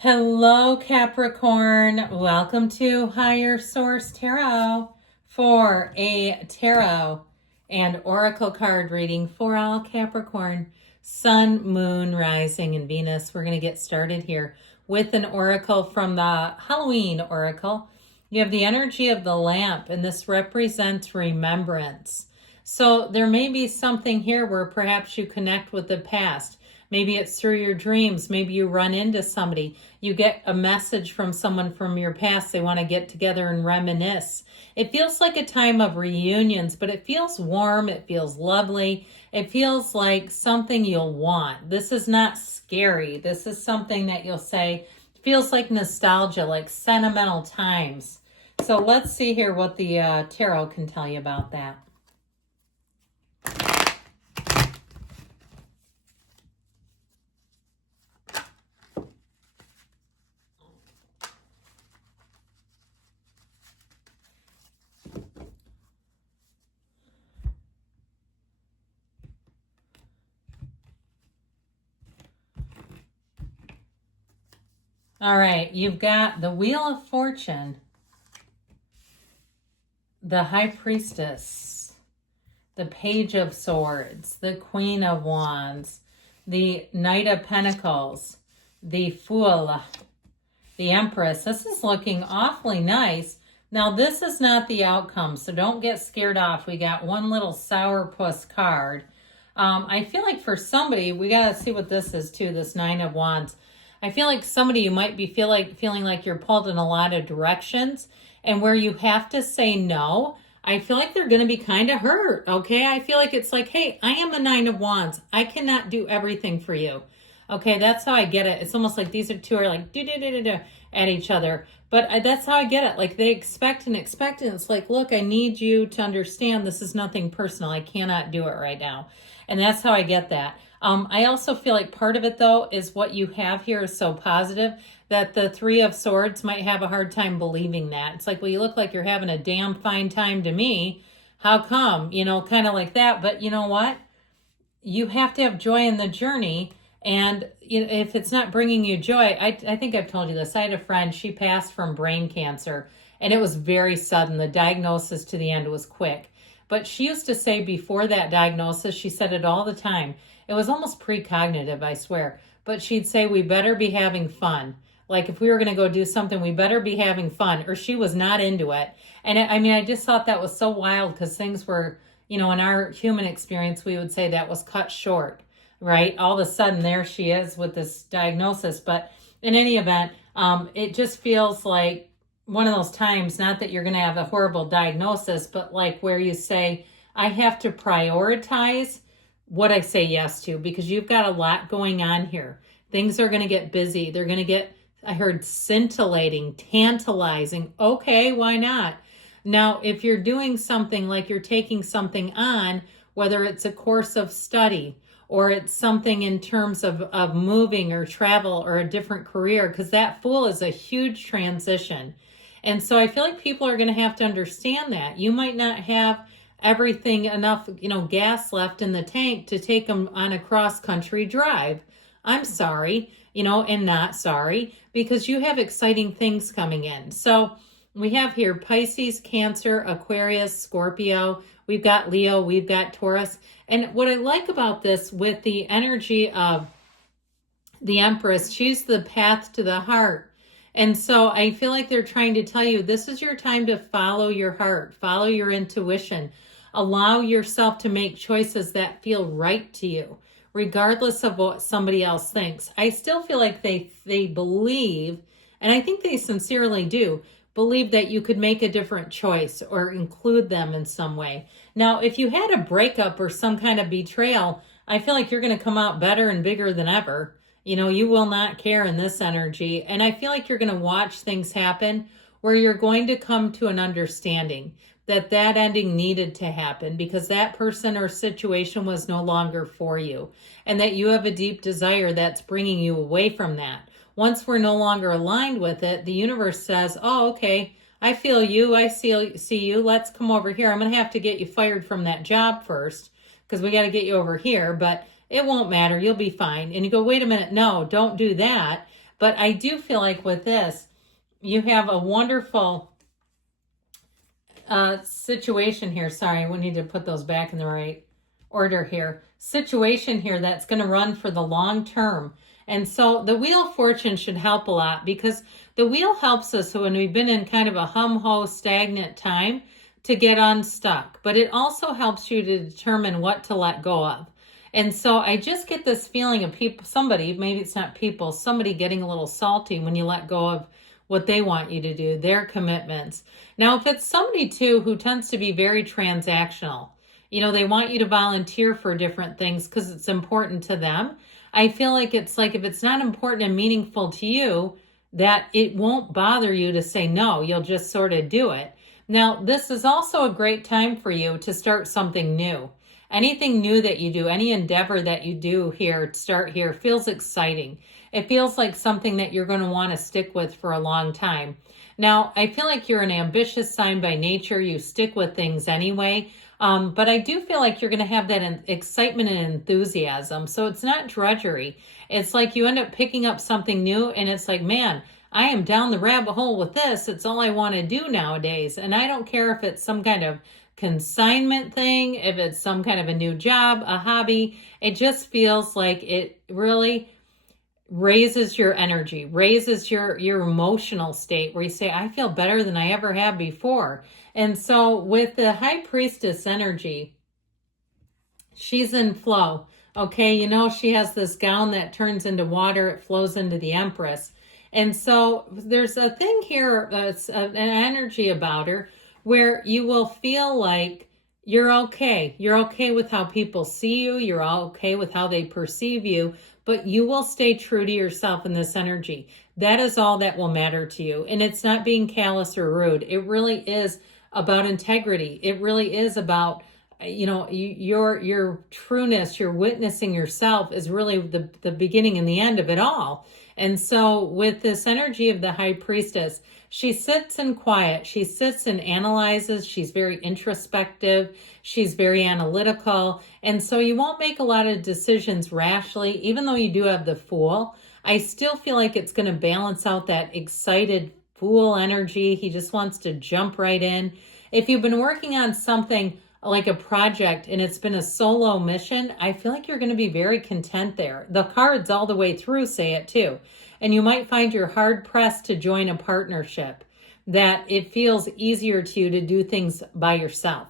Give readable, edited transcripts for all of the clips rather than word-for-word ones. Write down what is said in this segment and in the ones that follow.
Hello, Capricorn. Welcome to Higher Source Tarot for a tarot and oracle card reading for all Capricorn, Sun, Moon, Rising, and Venus. We're going to get started here with an oracle from the Halloween oracle. You have the energy of the lamp, and this represents remembrance. So there may be something here where perhaps you connect with the past. Maybe it's through your dreams. Maybe you run into somebody. You get a message from someone from your past. They want to get together and reminisce. It feels like a time of reunions, but it feels warm. It feels lovely. It feels like something you'll want. This is not scary. This is something that you'll say feels like nostalgia, like sentimental times. So let's see here what the tarot can tell you about that. All right, you've got the Wheel of Fortune, the High Priestess, the Page of Swords, the Queen of Wands, the Knight of Pentacles, the Fool, the Empress. This is looking awfully nice. Now, this is not the outcome, so don't get scared off. We got one little sourpuss card. I feel like for somebody, we got to see what this is too, this Nine of Wands. I feel like somebody, you might be feeling like you're pulled in a lot of directions, and where you have to say no, I feel like they're going to be kind of hurt, okay? I feel like it's like, hey, I am a Nine of Wands. I cannot do everything for you. Okay, that's how I get it. It's almost like these two are like do at each other. But that's how I get it. Like they expect. And it's like, look, I need you to understand this is nothing personal. I cannot do it right now. And that's how I get that. I also feel like part of it, though, is what you have here is so positive that the Three of Swords might have a hard time believing that. It's like, well, you look like you're having a damn fine time to me. How come? You know, kind of like that. But you know what? You have to have joy in the journey. And you know, if it's not bringing you joy, I think I've told you this. I had a friend, she passed from brain cancer, and it was very sudden. The diagnosis to the end was quick. But she used to say before that diagnosis, she said it all the time. It was almost precognitive, I swear. But she'd say, we better be having fun. Like if we were going to go do something, we better be having fun. Or she was not into it. And I just thought that was so wild because things were, in our human experience, we would say that was cut short, right? All of a sudden, there she is with this diagnosis. But in any event, it just feels like one of those times, not that you're going to have a horrible diagnosis, but like where you say, I have to prioritize what I say yes to, because you've got a lot going on here. Things are going to get busy. They're going to get, I heard scintillating, tantalizing. Okay, why not? Now, if you're doing something like you're taking something on, whether it's a course of study or it's something in terms of moving or travel or a different career, because that Fool is a huge transition. And so I feel like people are going to have to understand that. You might not have everything enough, gas left in the tank to take them on a cross-country drive. I'm sorry, and not sorry, because you have exciting things coming in. So we have here Pisces, Cancer, Aquarius, Scorpio. We've got Leo, we've got Taurus. And what I like about this with the energy of the Empress, she's the path to the heart. And so I feel like they're trying to tell you, this is your time to follow your heart, follow your intuition, allow yourself to make choices that feel right to you, regardless of what somebody else thinks. I still feel like they believe, and I think they sincerely do, believe that you could make a different choice or include them in some way. Now, if you had a breakup or some kind of betrayal, I feel like you're going to come out better and bigger than ever. You will not care in this energy. And I feel like you're going to watch things happen where you're going to come to an understanding that ending needed to happen because that person or situation was no longer for you, and that you have a deep desire that's bringing you away from that. Once we're no longer aligned with it, the universe says, oh, okay, I feel you. I see you. Let's come over here. I'm going to have to get you fired from that job first because we got to get you over here. But it won't matter. You'll be fine. And you go, wait a minute. No, don't do that. But I do feel like with this, you have a wonderful situation here. Sorry, we need to put those back in the right order here. Situation here that's going to run for the long term. And so the Wheel of Fortune should help a lot, because the wheel helps us when we've been in kind of a hum-ho stagnant time to get unstuck. But it also helps you to determine what to let go of. And so I just get this feeling of people, somebody, maybe it's not people, somebody getting a little salty when you let go of what they want you to do, their commitments. Now, if it's somebody too who tends to be very transactional, you know, they want you to volunteer for different things because it's important to them. I feel like it's like if it's not important and meaningful to you, that it won't bother you to say no. You'll just sort of do it. Now, this is also a great time for you to start something new. Anything new that you do, any endeavor that you do here, start here, feels exciting. It feels like something that you're going to want to stick with for a long time. Now, I feel like you're an ambitious sign by nature. You stick with things anyway. But I do feel like you're going to have that excitement and enthusiasm. So it's not drudgery. It's like you end up picking up something new and it's like, man, I am down the rabbit hole with this. It's all I want to do nowadays. And I don't care if it's some kind of consignment thing, if it's some kind of a new job, a hobby. It just feels like it really raises your energy, raises your emotional state, where you say, I feel better than I ever have before. And so with the High Priestess energy, she's in flow. Okay, you know, she has this gown that turns into water, it flows into the Empress. And so there's a thing here, an energy about her, where you will feel like you're okay. You're okay with how people see you. You're okay with how they perceive you, but you will stay true to yourself in this energy. That is all that will matter to you. And it's not being callous or rude. It really is about integrity. It really is about, you know, your trueness, your witnessing yourself is really the beginning and the end of it all. And so with this energy of the High Priestess, she sits in quiet. She sits and analyzes. She's very introspective. She's very analytical. And so you won't make a lot of decisions rashly. Even though you do have the Fool, I still feel like it's going to balance out that excited Fool energy. He just wants to jump right in. If you've been working on something like a project and it's been a solo mission, I feel like you're going to be very content there. The cards all the way through say it too. And you might find you're hard pressed to join a partnership, that it feels easier to you to do things by yourself.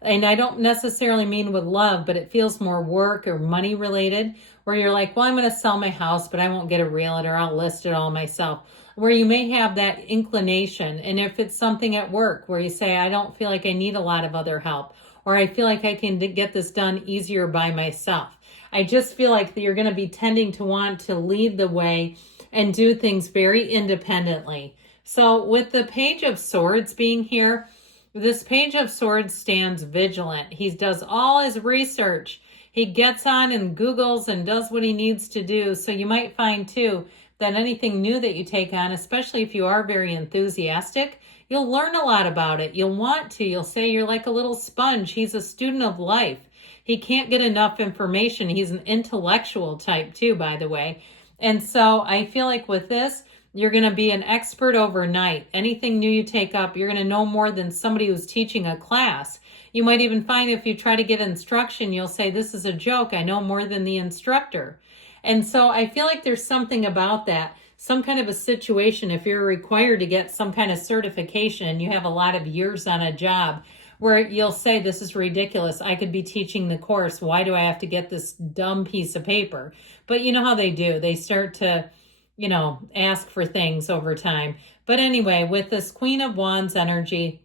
And I don't necessarily mean with love, but it feels more work or money related, where you're like, well, I'm going to sell my house, but I won't get a realtor. I'll list it all myself. Where you may have that inclination. And if it's something at work where you say, I don't feel like I need a lot of other help, or I feel like I can get this done easier by myself. I just feel like you're going to be tending to want to lead the way and do things very independently. So with the Page of Swords being here, this Page of Swords stands vigilant. He does all his research. He gets on and Googles and does what he needs to do. So you might find too that anything new that you take on, especially if you are very enthusiastic, you'll learn a lot about it. You'll want to. You'll say you're like a little sponge. He's a student of life. He can't get enough information. He's an intellectual type too, by the way. And so I feel like with this, you're going to be an expert overnight. Anything new you take up, you're going to know more than somebody who's teaching a class. You might even find if you try to get instruction, you'll say, this is a joke. I know more than the instructor. And so I feel like there's something about that, some kind of a situation, if you're required to get some kind of certification and you have a lot of years on a job, where you'll say, this is ridiculous. I could be teaching the course. Why do I have to get this dumb piece of paper? But you know how they do. They start to, you know, ask for things over time. But anyway, with this Queen of Wands energy,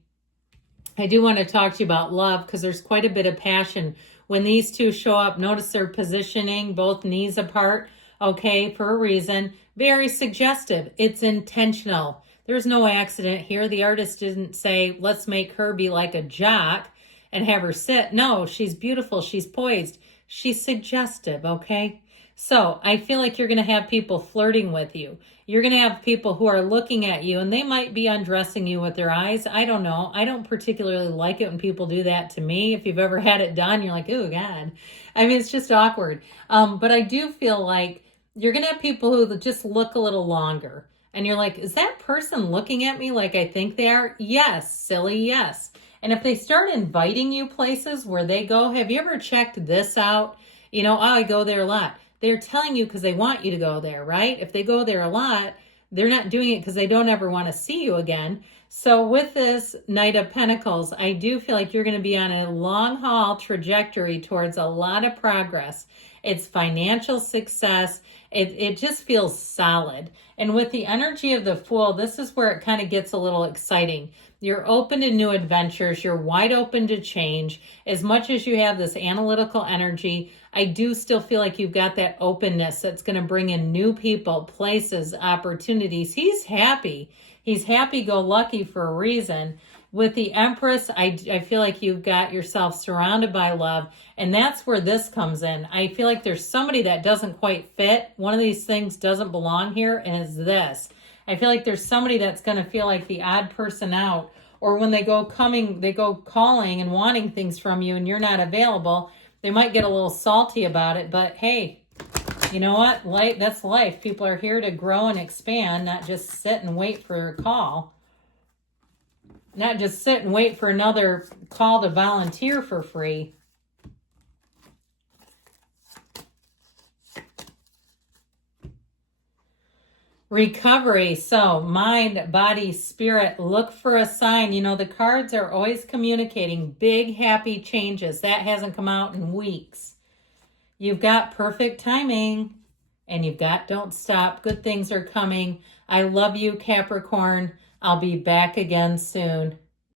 I do want to talk to you about love, because there's quite a bit of passion. When these two show up, notice their positioning, both knees apart, okay, for a reason. Very suggestive. It's intentional. There's no accident here. The artist didn't say, let's make her be like a jock and have her sit. No, she's beautiful. She's poised. She's suggestive, okay? So I feel like you're going to have people flirting with you. You're going to have people who are looking at you, and they might be undressing you with their eyes. I don't know. I don't particularly like it when people do that to me. If you've ever had it done, you're like, oh, God. I mean, it's just awkward. But I do feel like you're going to have people who just look a little longer. And you're like, is that person looking at me like I think they are? Yes, silly, yes. And if they start inviting you places where they go, have you ever checked this out? You know, oh, I go there a lot. They're telling you because they want you to go there, right? If they go there a lot, they're not doing it because they don't ever want to see you again. So with this Knight of Pentacles, I do feel like you're going to be on a long haul trajectory towards a lot of progress. It's financial success. It just feels solid. And with the energy of the Fool, this is where it kind of gets a little exciting. You're open to new adventures. You're wide open to change. As much as you have this analytical energy, I do still feel like you've got that openness that's going to bring in new people, places, opportunities. He's happy. He's happy-go-lucky for a reason. With the Empress, I feel like you've got yourself surrounded by love, and that's where this comes in. I feel like there's somebody that doesn't quite fit. One of these things doesn't belong here, and it's this. I feel like there's somebody that's going to feel like the odd person out, or when they go calling and wanting things from you and you're not available, they might get a little salty about it, but hey, you know what? That's life. People are here to grow and expand, not just sit and wait for a call. Not just sit and wait for another call to volunteer for free. Recovery. So mind, body, spirit, look for a sign. You know, the cards are always communicating big, happy changes. That hasn't come out in weeks. You've got perfect timing, and you've got don't stop. Good things are coming. I love you, Capricorn. I'll be back again soon.